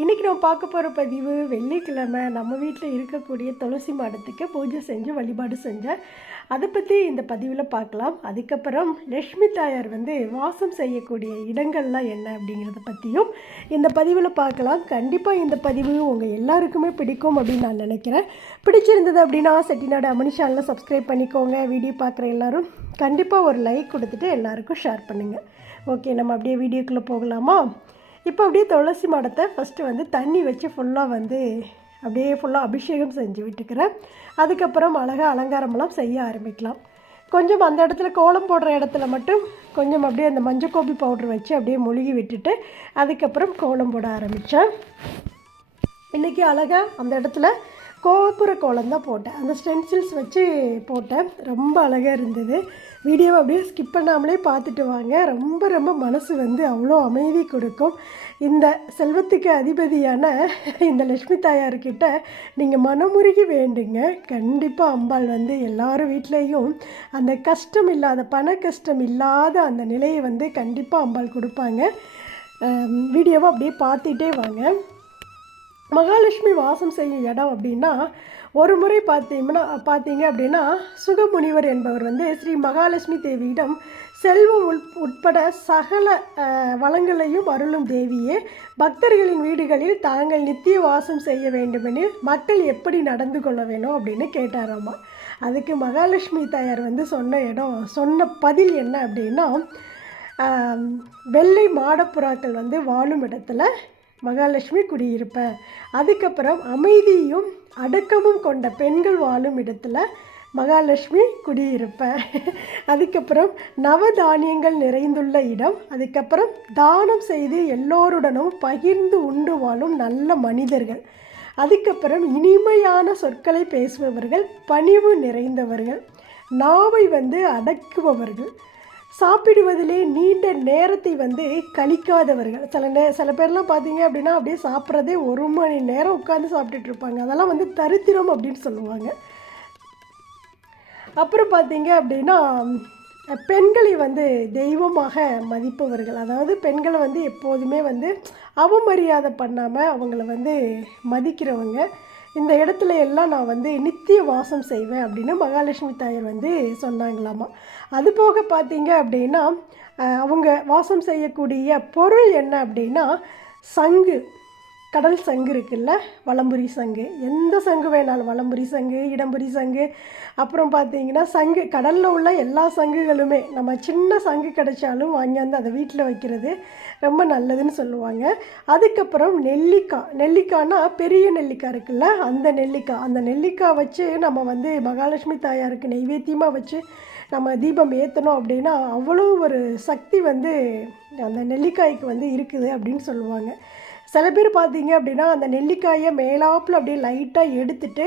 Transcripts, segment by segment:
இன்றைக்கி நம்ம பார்க்க போகிற பதிவு வெள்ளிக்கிழமை. நம்ம வீட்டில் இருக்கக்கூடிய துளசி மாடத்துக்கு பூஜை செஞ்சு வழிபாடு செஞ்சேன் அதை பற்றி இந்த பதிவில் பார்க்கலாம். அதுக்கப்புறம் லக்ஷ்மி தாயார் வந்து வாசம் செய்யக்கூடிய இடங்கள்லாம் என்ன அப்படிங்கிறத பற்றியும் இந்த பதிவில் பார்க்கலாம். கண்டிப்பாக இந்த பதிவு உங்கள் எல்லாருக்குமே பிடிக்கும் அப்படின்னு நான் நினைக்கிறேன். பிடிச்சிருந்தது அப்படின்னா செட்டிநாடு அமனி சேனலை சப்ஸ்கிரைப் பண்ணிக்கோங்க. வீடியோ பார்க்குற எல்லாரும் கண்டிப்பாக ஒரு லைக் கொடுத்துட்டு எல்லாருக்கும் ஷேர் பண்ணுங்கள் ஓகே நம்ம அப்படியே வீடியோக்குள்ளே போகலாமா? இப்போ அப்படியே துளசி மாடத்தை ஃபஸ்ட்டு வந்து தண்ணி வச்சு ஃபுல்லாக வந்து அப்படியே ஃபுல்லாக அபிஷேகம் செஞ்சு விட்டுக்கிறேன். அதுக்கப்புறம் அழகாக அலங்காரமெல்லாம் செய்ய ஆரம்பிக்கலாம். கொஞ்சம் அந்த இடத்துல கோலம் போடுற இடத்துல மட்டும் கொஞ்சம் அப்படியே அந்த மஞ்சக்கோபி பவுடர் வச்சு அப்படியே மொழுகி விட்டுட்டு அதுக்கப்புறம் கோலம் போட ஆரம்பித்தேன் இன்றைக்கி அழகாக அந்த இடத்துல கோபுர கோலம் தான் போட்டேன். அந்த ஸ்டென்சில்ஸ் வச்சு போட்டேன். ரொம்ப அழகாக இருந்தது. வீடியோவை அப்படியே ஸ்கிப் பண்ணாமலே பார்த்துட்டு வாங்க. ரொம்ப ரொம்ப மனசு வந்து அவ்வளோ அமைதி கொடுக்கும். இந்த செல்வத்துக்கு அதிபதியான இந்த லட்சுமி தாயார்கிட்ட நீங்கள் மனமுருகி வேண்டுங்க. கண்டிப்பாக அம்பாள் வந்து எல்லாரும் வீட்லேயும் அந்த கஷ்டம் இல்லாத பண கஷ்டம் இல்லாத அந்த நிலையை வந்து கண்டிப்பாக அம்பாள் கொடுப்பாங்க. வீடியோவை அப்படியே பார்த்துட்டே வாங்க. மகாலட்சுமி வாசம் செய்யும் இடம் அப்படின்னா ஒரு முறை பார்த்தீங்கன்னா பார்த்தீங்க அப்படின்னா சுகமுனிவர் என்பவர் வந்து ஸ்ரீ மகாலட்சுமி தேவியிடம் செல்வம் உள் உட்பட சகல வளங்களையும் அருளும் தேவியே பக்தர்களின் வீடுகளில் தாங்கள் நித்திய வாசம் செய்ய வேண்டுமெனில் மக்கள் எப்படி நடந்து கொள்ள வேணும் அப்படின்னு கேட்டாராமா. அதுக்கு மகாலட்சுமி தாயார் வந்து சொன்ன இடம் சொன்ன பதில் என்ன அப்படின்னா வெள்ளை மாடப்புறாக்கள் வந்து வாழும் இடத்துல மகாலட்சுமி குடியிருப்பேன் அதுக்கப்புறம் அமைதியும் அடக்கமும் கொண்ட பெண்கள் வாழும் இடத்துல மகாலட்சுமி குடியிருப்பேன் அதுக்கப்புறம் நவதானியங்கள் நிறைந்துள்ள இடம். அதுக்கப்புறம் தானம் செய்து எல்லோருடனும் பகிர்ந்து உண்டு வாழும் நல்ல மனிதர்கள். அதுக்கப்புறம் இனிமையான சொற்களை பேசுபவர்கள் பணிவு நிறைந்தவர்கள் நாவை வந்து அடக்குபவர்கள். சாப்பிடுவதிலே நீண்ட நேரத்தை வந்து கழிக்காதவர்கள். சில நே சில பேர்லாம் பார்த்தீங்க அப்படின்னா அப்படியே சாப்பிட்றதே ஒரு மணி நேரம் உட்காந்து சாப்பிட்டுட்டு இருப்பாங்க. அதெல்லாம் வந்து தரித்திரம் அப்படின்னு சொல்லுவாங்க. அப்புறம் பார்த்தீங்க அப்படின்னா பெண்களை வந்து தெய்வமாக மதிப்பவர்கள். அதாவது பெண்களை வந்து எப்போதுமே வந்து அவமரியாதை பண்ணாமல் அவங்கள வந்து மதிக்கிறவங்க. இந்த இடத்துல எல்லாம் நான் வந்து நித்திய வாசம் செய்வேன் அப்படின்னு மகாலட்சுமி தாயார் வந்து சொன்னாங்களாமா. அது போக பார்த்தீங்க அப்படின்னா அவங்க வாசம் செய்யக்கூடிய பொருள் என்ன அப்படின்னா சங்கு. கடல் சங்கு இருக்குல்ல வலம்புரி சங்கு. எந்த சங்கு வேணாலும் வலம்புரி சங்கு இடம்புரி சங்கு. அப்புறம் பார்த்தீங்கன்னா சங்கு கடலில் உள்ள எல்லா சங்குகளுமே நம்ம சின்ன சங்கு கிடைச்சாலும் வாங்கியாந்து அதை வீட்டில் வைக்கிறது ரொம்ப நல்லதுன்னு சொல்லுவாங்க. அதுக்கப்புறம் நெல்லிக்காய். நெல்லிக்காய்னா பெரிய நெல்லிக்காய் இருக்குல்ல அந்த நெல்லிக்காய். அந்த நெல்லிக்காய் வச்சு நம்ம வந்து மகாலட்சுமி தாயாருக்கு நெய்வேத்தியமாக வச்சு நம்ம தீபம் ஏற்றணும் அப்படின்னா அவ்வளோ ஒரு சக்தி வந்து அந்த நெல்லிக்காய்க்கு வந்து இருக்குது அப்படின்னு சொல்லுவாங்க. சில பேர் பார்த்தீங்க அப்படின்னா அந்த நெல்லிக்காயை மேலாப்பில் அப்படியே லைட்டாக எடுத்துட்டு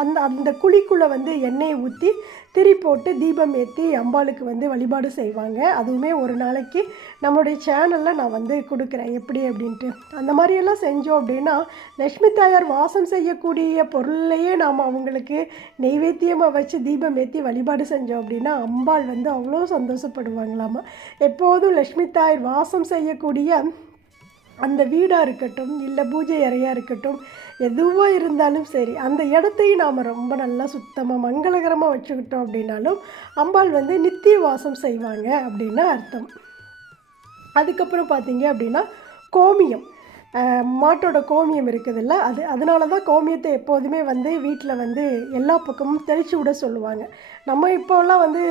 அந்த அந்த குழிக்குள்ளே வந்து எண்ணெயை ஊற்றி திரி போட்டு தீபம் ஏற்றி அம்பாளுக்கு வந்து வழிபாடு செய்வாங்க. அதுவுமே ஒரு நாளைக்கு நம்மளுடைய சேனலில் நான் வந்து கொடுக்குறேன். எப்படி அப்படின்ட்டு. அந்த மாதிரியெல்லாம் செஞ்சோம் அப்படின்னா லக்ஷ்மி தாயார் வாசம் செய்யக்கூடிய பொருளையே நாம் அவங்களுக்கு நெய்வேத்தியமாக வச்சு தீபம் ஏற்றி வழிபாடு செஞ்சோம் அப்படின்னா அம்பாள் வந்து அவ்வளோ சந்தோஷப்படுவாங்களாமா. எப்போதும் லக்ஷ்மி தாயார் வாசம் செய்யக்கூடிய அந்த வீடாக இருக்கட்டும் இல்லை பூஜை அறையாக இருக்கட்டும் எதுவாக இருந்தாலும் சரி அந்த இடத்தையும் நாம் ரொம்ப நல்லா சுத்தமாக மங்களகரமாக வச்சுக்கிட்டோம் அப்படின்னாலும் அம்பாள் வந்து நித்திய வாசம் செய்வாங்க அப்படின்னு அர்த்தம். அதுக்கப்புறம் பார்த்தீங்க அப்படின்னா கோமியம். மாட்டோட கோமியம் இருக்குதுல்ல அது அதனால தான் கோமியத்தை எப்போதுமே வந்து வீட்டில் வந்து எல்லா பக்கமும் தெளித்து விட சொல்லுவாங்க. நம்ம இப்போல்லாம் வந்து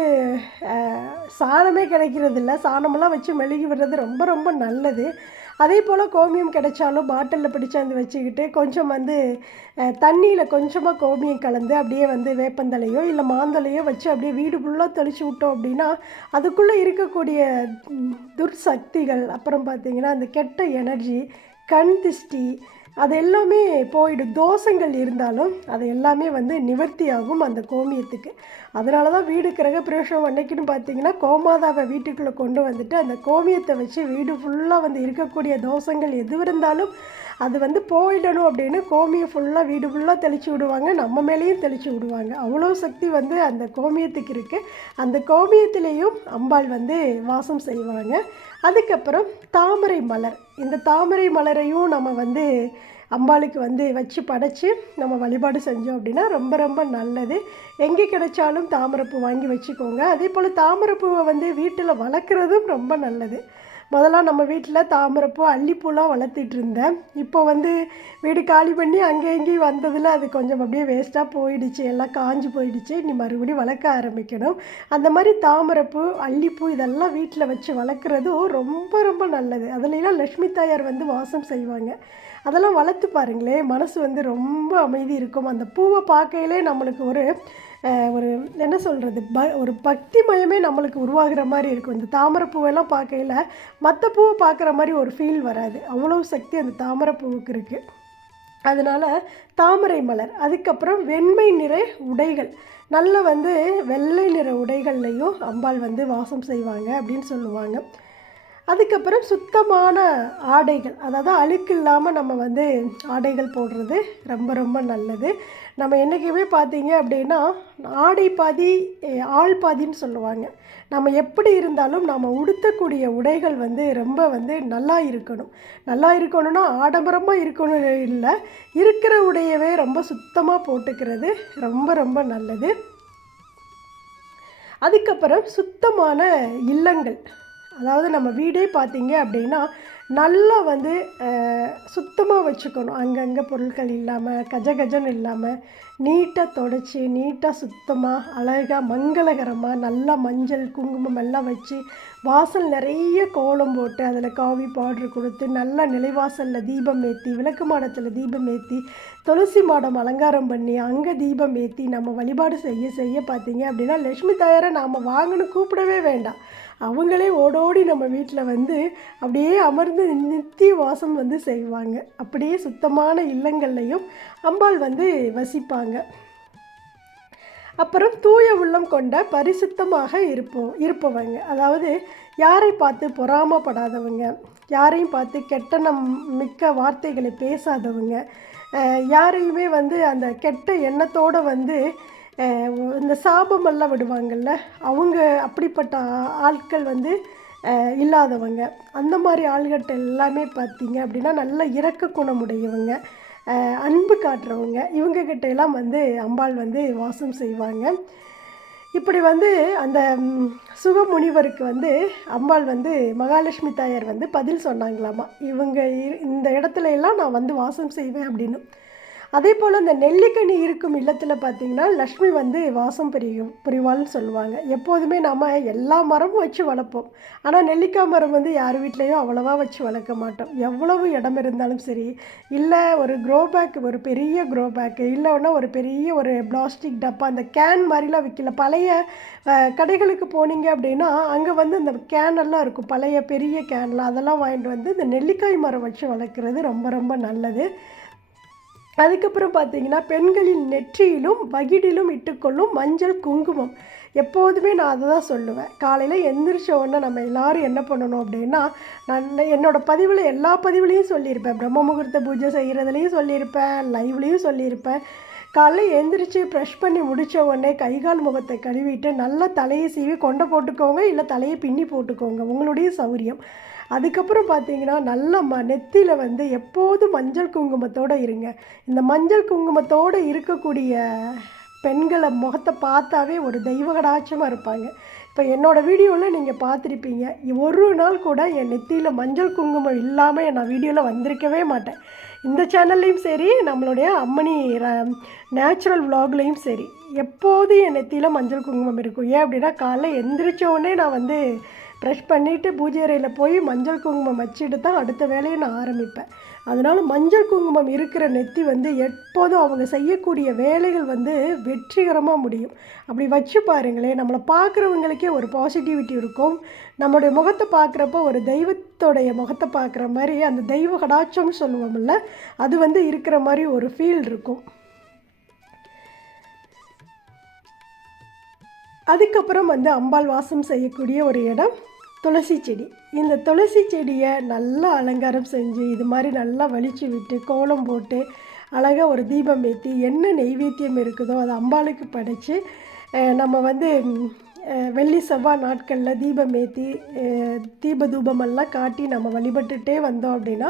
சாணமே கிடைக்கிறதில்ல சாணமெல்லாம் வச்சு மெழுகி விடுறது ரொம்ப ரொம்ப நல்லது. அதே போல் கோமியம் கிடைச்சாலும் பாட்டிலில் பிடிச்சாந்து வச்சுக்கிட்டு கொஞ்சம் வந்து தண்ணியில் கொஞ்சமாக கோமியம் கலந்து அப்படியே வந்து வேப்பந்தலையோ இல்லை மாந்தலையோ வச்சு அப்படியே வீடு ஃபுல்லாக தெளிச்சு விட்டோம் அப்படின்னா அதுக்குள்ளே இருக்கக்கூடிய துர்சக்திகள் அப்புறம் பார்த்திங்கன்னா அந்த கெட்ட எனர்ஜி கண் திஷ்டி அது எல்லாமே போயிடும். தோஷங்கள் இருந்தாலும் அது எல்லாமே வந்து நிவர்த்தி ஆகும் அந்த கோமியத்துக்கு. அதனால தான் வீடு கிரகப்பிரவேசம் அன்னைக்குன்னு பார்த்தீங்கன்னா கோமாதாவை வீட்டுக்குள்ளே கொண்டு வந்துட்டு அந்த கோமியத்தை வச்சு வீடு ஃபுல்லாக வந்து இருக்கக்கூடிய தோஷங்கள் எது இருந்தாலும் அது வந்து போயிடணும் அப்படின்னு கோமியம் ஃபுல்லாக வீடு ஃபுல்லாக தெளித்து விடுவாங்க. நம்ம மேலேயும் தெளித்து விடுவாங்க. அவ்வளோ சக்தி வந்து அந்த கோமியத்துக்கு இருக்குது அந்த கோமியத்திலேயும் அம்பாள் வந்து வாசம் செய்வாங்க. அதுக்கப்புறம் தாமரை மலர். இந்த தாமரை மலரையும் நம்ம வந்து அம்பாளுக்கு வந்து வச்சு படைச்சி நம்ம வழிபாடு செஞ்சோம் அப்படின்னா ரொம்ப ரொம்ப நல்லது. எங்கே கிடைச்சாலும் தாமரைப்பூ வாங்கி வச்சுக்கோங்க. அதே போல் தாமரைப்பூவை வந்து வீட்டில் வளர்க்குறதும் ரொம்ப நல்லது. முதல்லாம் நம்ம வீட்டில் தாமரைப்பூ அல்லிப்பூலாம் வளர்த்திட்டு இருந்தேன் இப்போ வந்து வீடு காலி பண்ணி அங்கே இங்கேயும் வந்ததில் அது கொஞ்சம் அப்படியே வேஸ்ட்டாக போயிடுச்சு. எல்லாம் காஞ்சி போயிடுச்சு. இனி மறுபடியும் வளர்க்க ஆரம்பிக்கணும். அந்த மாதிரி தாமரைப்பூ அல்லிப்பூ இதெல்லாம் வீட்டில் வச்சு வளர்க்குறதும் ரொம்ப ரொம்ப நல்லது. அதுலலாம் லக்ஷ்மி தாயார் வந்து வாசம் செய்வாங்க. அதெல்லாம் வளர்த்து பாருங்களேன். மனசு வந்து ரொம்ப அமைதி இருக்கும். அந்த பூவை பார்க்கையிலே நம்மளுக்கு ஒரு ஒரு என்ன சொல்கிறது ப ஒரு பக்தி மயமே நம்மளுக்கு உருவாகிற மாதிரி இருக்கும். இந்த தாமரை பூவெல்லாம் பார்க்கையில் மற்ற பூவை பார்க்குற மாதிரி ஒரு ஃபீல் வராது. அவ்வளோ சக்தி அந்த தாமரை பூவுக்கு இருக்குது அதனால் தாமரை மலர் அதுக்கப்புறம் வெண்மை நிற உடைகள். நல்ல வந்து வெள்ளை நிற உடைகள்லையும் அம்பாள் வந்து வாசம் செய்வாங்க அப்படின்னு சொல்லுவாங்க. அதுக்கப்புறம் சுத்தமான ஆடைகள் அதாவது அழுக்கு இல்லாமல் நம்ம வந்து ஆடைகள் போடுறது ரொம்ப ரொம்ப நல்லது. நம்ம என்றைக்குமே பார்த்தீங்க அப்படின்னா ஆடை பாதி ஆள் பாதின்னு சொல்லுவாங்க. நம்ம எப்படி இருந்தாலும் நம்ம உடுத்தக்கூடிய உடைகள் வந்து ரொம்ப வந்து நல்லா இருக்கணும். நல்லா இருக்கணும்னா ஆடம்பரமாக இருக்கணும் இல்லை இருக்கிற உடையவே ரொம்ப சுத்தமாக போட்டுக்கிறது ரொம்ப ரொம்ப நல்லது. அதுக்கப்புறம் சுத்தமான இல்லங்கள். அதாவது நம்ம வீடே பார்த்தீங்க அப்படின்னா நல்லா வந்து சுத்தமாக வச்சுக்கணும். அங்கங்கே பொருட்கள் இல்லாமல் கஜ இல்லாமல் நீட்டாக தொடச்சி நீட்டாக சுத்தமாக அழகாக மங்களகரமாக நல்லா மஞ்சள் குங்குமம் எல்லாம் வச்சு வாசல் நிறைய கோலம் போட்டு அதில் காவி பவுட்ரு கொடுத்து நல்லா நிலைவாசலில் தீபம் ஏற்றி விளக்கு மாடத்தில் தீபம் ஏற்றி துளசி மாடம் அலங்காரம் பண்ணி அங்கே தீபம் ஏற்றி நம்ம வழிபாடு செய்ய செய்ய பார்த்தீங்க அப்படின்னா லக்ஷ்மி தாயாரை நாம் வாங்கணும் கூப்பிடவே வேண்டாம். அவங்களே ஓடோடி நம்ம வீட்டில் வந்து அப்படியே அமர்ந்து நித்திய வாசம் வந்து செய்வாங்க. அப்படியே சுத்தமான இல்லங்கள்லையும் அம்பாள் வந்து வசிப்பாங்க. அப்புறம் தூய உள்ளம் கொண்ட பரிசுத்தமாக இருப்போம் இருப்பவங்க. அதாவது யாரை பார்த்து பொறாமப்படாதவங்க யாரையும் பார்த்து கெட்டனம் மிக்க வார்த்தைகளை பேசாதவங்க யாரையுமே வந்து அந்த கெட்ட எண்ணத்தோடு வந்து இந்த சாபமெல்லாம் விடுவாங்கள்ல அவங்க அப்படிப்பட்ட ஆட்கள் வந்து இல்லாதவங்க. அந்த மாதிரி ஆள்கிட்ட எல்லாமே பார்த்தீங்க அப்படின்னா நல்ல இறக்க குணமுடையவங்க. அன்பு காட்டுறவங்க. இவங்கக்கிட்ட எல்லாம் வந்து அம்பாள் வந்து வாசம் செய்வாங்க. இப்படி வந்து அந்த சுகமுனிவருக்கு வந்து அம்பாள் வந்து மகாலட்சுமி தாயார் வந்து பதில் சொன்னாங்களாமா. இவங்க இந்த இடத்துல எல்லாம் நான் வந்து வாசம் செய்வேன் அப்படின்னு. அதே போல் இந்த நெல்லிக்கனி இருக்கும் இல்லத்தில் பார்த்தீங்கன்னா லக்ஷ்மி வந்து வாசம் புரியும் புரிவாள்னு சொல்லுவாங்க. எப்போதுமே நாம் எல்லா மரமும் வச்சு வளர்ப்போம். ஆனால் நெல்லிக்காய் மரம் வந்து யார் வீட்லேயும் அவ்வளோவா வச்சு வளர்க்க மாட்டோம். எவ்வளவு இடம் இருந்தாலும் சரி இல்லை ஒரு க்ரோ பேக் ஒரு பெரிய க்ரோ பேக்கு இல்லைன்னா ஒரு பெரிய ஒரு பிளாஸ்டிக் டப்பா அந்த கேன் மாதிரிலாம் விற்கல பழைய கடைகளுக்கு போனீங்க அப்படின்னா அங்கே வந்து இந்த கேனெல்லாம் இருக்கும். பழைய பெரிய கேன்லாம் அதெல்லாம் வாங்கிட்டு வந்து இந்த நெல்லிக்காய் மரம் வச்சு வளர்க்குறது ரொம்ப ரொம்ப நல்லது. அதுக்கப்புறம் பார்த்தீங்கன்னா பெண்களின் நெற்றியிலும் வகிடிலும் இட்டுக்கொள்ளும் மஞ்சள் குங்குமம். எப்போதுமே நான் அதை தான் சொல்லுவேன். காலையில் எந்திரிச்ச உடனே நம்ம எல்லாரும் என்ன பண்ணணும் அப்படின்னா நான் என்னோட பதிவில் எல்லா பதிவுலேயும் சொல்லியிருப்பேன். பிரம்ம முகூர்த்த பூஜை செய்கிறதுலையும் சொல்லியிருப்பேன் லைவ்லேயும் சொல்லியிருப்பேன். காலைல எழுந்திரிச்சு ப்ரெஷ் பண்ணி முடித்த உடனே கை கால் முகத்தை கழுவிட்டு நல்லா தலையை சீவி கொண்டை போட்டுக்கோங்க இல்லை தலையை பின்னி போட்டுக்கோங்க. உங்களுடைய சௌரியம். அதுக்கப்புறம் பார்த்தீங்கன்னா நல்ல ம நெத்தியில் வந்து எப்போதும் மஞ்சள் குங்குமத்தோடு இருங்க. இந்த மஞ்சள் குங்குமத்தோடு இருக்கக்கூடிய பெண்களை முகத்தை பார்த்தாவே ஒரு தெய்வ கடாட்சமாக இருப்பாங்க. இப்போ என்னோடய வீடியோவில் நீங்கள் பார்த்துருப்பீங்க. ஒரு நாள் கூட என் நெத்தியில் மஞ்சள் குங்குமம் இல்லாமல் நான் வீடியோவில் வந்திருக்கவே மாட்டேன். இந்த சேனல்லையும் சரி நம்மளுடைய அம்மணி நேச்சுரல் விலாக்லேயும் சரி எப்போதும் என் நெத்தியில் மஞ்சள் குங்குமம் இருக்கும்? ஏன் அப்படின்னா காலைல எந்திரிச்சோடனே நான் வந்து ப்ரெஷ் பண்ணிவிட்டு பூஜை அறையில் போய் மஞ்சள் குங்குமம் வச்சுட்டு தான் அடுத்த வேலையை நான் ஆரம்பிப்பேன். அதனால் மஞ்சள் குங்குமம் இருக்கிற நெத்தி வந்து எப்போதும் அவங்க செய்யக்கூடிய வேலைகள் வந்து வெற்றிகரமாக முடியும். அப்படி வச்சு பாருங்களேன் நம்மளை பார்க்குறவங்களுக்கே ஒரு பாசிட்டிவிட்டி இருக்கும். நம்மளுடைய முகத்தை பார்க்குறப்போ ஒரு தெய்வத்தோடைய முகத்தை பார்க்குற மாதிரி அந்த தெய்வ கடாட்சம்னு சொல்லுவோம்ல அது வந்து இருக்கிற மாதிரி ஒரு ஃபீல் இருக்கும். அதுக்கப்புறம் வந்து அம்பாள் வாசம் செய்யக்கூடிய ஒரு இடம். துளசி செடி. இந்த துளசி செடியை நல்லா அலங்காரம் செஞ்சு இது மாதிரி நல்லா வலிச்சு விட்டு கோலம் போட்டு அழகாக ஒரு தீபம் ஏற்றி என்ன நெய்வேத்தியம் இருக்குதோ அதை அம்பாளுக்கு படைத்து நம்ம வந்து வெள்ளி செவ்வாய் நாட்களில் தீபம் ஏற்றி தீப தூபமெல்லாம் காட்டி நம்ம வழிபட்டுட்டே வந்தோம் அப்படின்னா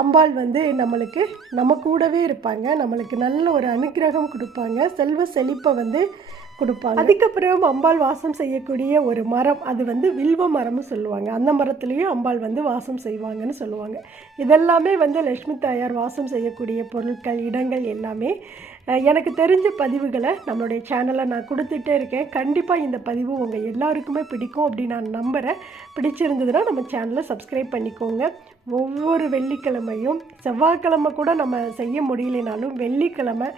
அம்பாள் வந்து நம்மளுக்கு நம்ம கூடவே இருப்பாங்க. நம்மளுக்கு நல்ல ஒரு அனுக்கிரகம் கொடுப்பாங்க. செல்வ செழிப்பை வந்து கொடுப்பாங்க. அதுக்கப்புறம் அம்பாள் வாசம் செய்யக்கூடிய ஒரு மரம் அது வந்து வில்வ மரம்னு சொல்லுவாங்க. அந்த மரத்துலேயும் அம்பாள் வந்து வாசம் செய்வாங்கன்னு சொல்லுவாங்க. இதெல்லாமே வந்து லக்ஷ்மி தாயார் வாசம் செய்யக்கூடிய பொருட்கள் இடங்கள் எல்லாமே எனக்கு தெரிஞ்ச பதிவுகளை நம்மளுடைய சேனலை நான் கொடுத்துட்டே இருக்கேன். கண்டிப்பாக இந்த பதிவு உங்கள் எல்லாருக்குமே பிடிக்கும் அப்படின்னு நான் நம்புகிறேன் பிடிச்சிருந்ததுன்னா நம்ம சேனலை சப்ஸ்கிரைப் பண்ணிக்கோங்க. ஒவ்வொரு வெள்ளிக்கிழமையும் செவ்வாய்க்கிழமை கூட நம்ம செய்ய முடியலைனாலும் வெள்ளிக்கிழமை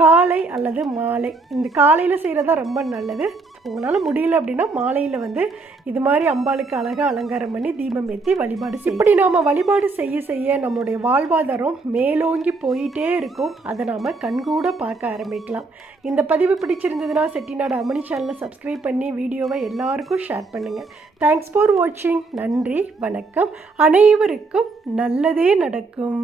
காலை அல்லது மாலை. இந்த காலையில் செய்கிறது தான் ரொம்ப நல்லது. உங்களால் முடியல அப்படின்னா மாலையில் வந்து இது மாதிரி அம்பாளுக்கு அழகாக அலங்காரம் பண்ணி தீபம் ஏற்றி வழிபாடு செய்யும் இப்படி நாம் வழிபாடு செய்ய செய்ய நம்மளுடைய வாழ்வாதாரம் மேலோங்கி போயிட்டே இருக்கும். அதை நாம் கண்கூட பார்க்க ஆரம்பிக்கலாம். இந்த பதிவு பிடிச்சிருந்ததுன்னா செட்டிநாடு அமணி சேனலை சப்ஸ்கிரைப் பண்ணி வீடியோவை எல்லாருக்கும் ஷேர் பண்ணுங்கள் தேங்க்ஸ் ஃபார் வாட்சிங் நன்றி வணக்கம். அனைவருக்கும் நல்லதே நடக்கும்.